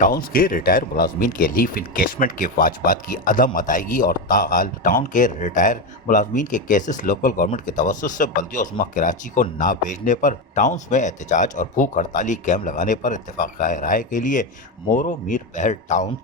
Towns के retire मुलाजमीन के leave encashment के वाजबात की अदम अदायगी और ताहाल टाउन के रिटायर मुलाजमीन के केसेस लोकल गवर्नमेंट के तवस्सुत से बल्दी उस्मा कराची को ना भेजने पर टाउन्स में एहतजाज और भूख हड़ताली कैंप लगाने पर इत्तेफाक राय के लिए मोरो मीर बहर टाउन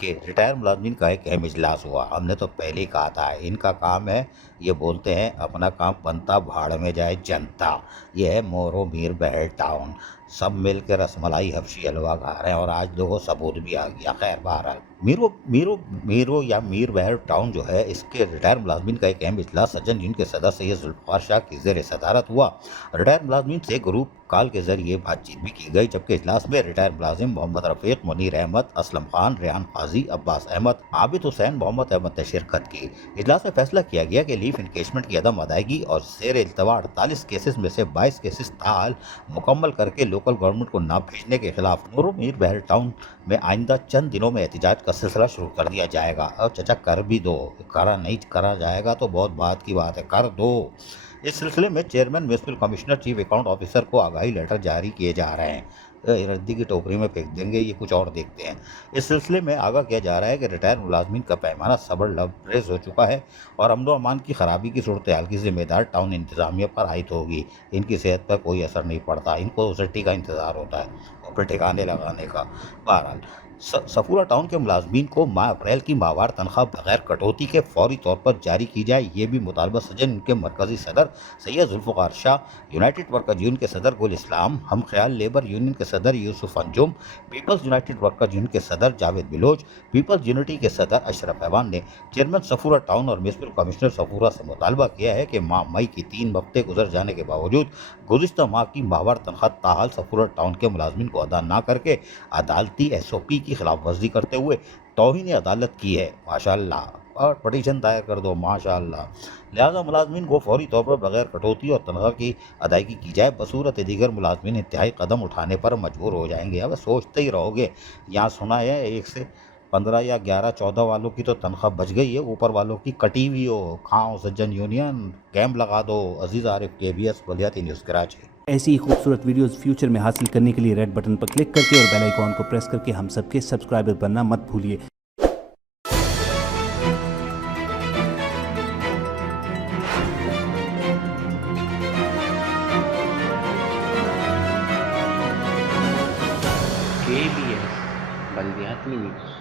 के रिटायर मुलाजमीन का एक अहम इजलास हुआ। हमने तो पहले ही कहा था इनका काम है, ये बोलते हैं अपना काम बनता भाड़ में जाए जनता। ये है मोरो मीर बहर टाउन, सब मिल के रसमलाई हफ्शी हलवा खा रहे हैं और आज देखो सबूत भी आ गया। खैर बहरहाल मीरो मीरो मीरो या मीर बहर टाउन जो है, इसके रिटायर मुलाजमीन का एक अहम इजलास सज्जन यूनियन के सदर सैयद जुल्फ़िकार शाह की ज़ेर सदारत हुआ। रिटायर मुलाजमीन से ग्रुप कॉल के जरिए बातचीत भी की गई, जबकि इजलास में रिटायर मुलाजिम मोहम्मद रफीक, मुनीर अहमद, असलम खान, रेहान काजी, अब्बास अहमद, आबिद हुसैन, मोहम्मद अहमद ने शिरकत की। इजलास में फैसला किया गया कि लीव इनकेशमेंट की अदम अदायगी और जेर इल्तवा 48 केसेस में से 22 केसेस ताल मुकम्मल करके लोकल गवर्नमेंट को ना भेजने के खिलाफ मोरो मीर बहर टाउन में आइंदा चंद दिनों में एहतजाज का सिलसिला शुरू कर दिया जाएगा। और चचा कर भी दो, करा नहीं करा जाएगा तो बहुत बात की बात है, कर दो। इस सिलसिले में chairman municipal commissioner chief account officer को आगाही लेटर जारी किए जा रहे हैं। रद्दी की टोकरी में फेंक देंगे, ये कुछ और देखते हैं। इस सिलसिले में आगाह किया जा रहा है कि रिटायर मुलाजमीन का पैमाना सब्र लबरेज हो चुका है और अमन अमान की खराबी की सूरत हाल की जिम्मेदार टाउन इंतजामिया पर आयद होगी। इनकी सेहत पर कोई असर नहीं पड़ता, इनको छुट्टी का इंतजार होता है और फिर ठिकाने लगाने का। बहरहाल सफूरा टाउन के मुलाजमीन को माह अप्रैल की माहवार तनख्वाह बगैर कटौती के फौरी तौर पर जारी की जाए, ये भी मुतालबा सजन उनके मरकजी सदर Syed Zulfikar Shah, united workers union के सदर गुल इस्लाम, हम ख्याल लेबर यूनियन के सदर Yusuf Anjum, people's united workers union के सदर जावेद बिलोच, पीपल्स यूनिटी के सदर अशरफ ऐवान ने चेयरमैन सफूरा टाउन और म्युनिसिपल कमिश्नर सफूरा से मुतालबा किया है कि माह मई की 3 हफ्ते गुजर जाने के बावजूद गुज़िश्ता माह की माहवार तनख्वाह ताहाल सफूरा टाउन के मुलाजमीन को अदा ना करके अदालती SOP की खिलाफ वर्जी करते हुए तौहीन अदालत की है। माशाअल्लाह, और पटिशन दायर कर दो, माशाअल्लाह। लिहाजा मुलाजमीन को फौरी तौर पर बगैर कटौती और तनख्वाह की अदायगी की जाए, बसूरत दीगर मुलाजमीन इंतहाई कदम उठाने पर मजबूर हो जाएंगे। अब सोचते ही रहोगे, यहाँ सुना है 1 से 15 या 11-14 वालों की तो तनख्वाह बच गई है, ऊपर वालों की कटी हुई हो। खाओ सज्जन यूनियन, कैंप लगा दो। अजीज आरिफ, KBS बलियाती न्यूज़ कराची। ऐसी ही खूबसूरत वीडियोस फ्यूचर में हासिल करने के लिए रेड बटन पर क्लिक करके और बेल आइकॉन को प्रेस करके हम सबके सब्सक्राइबर बनना मत भूलिए। KBS Baliyati news.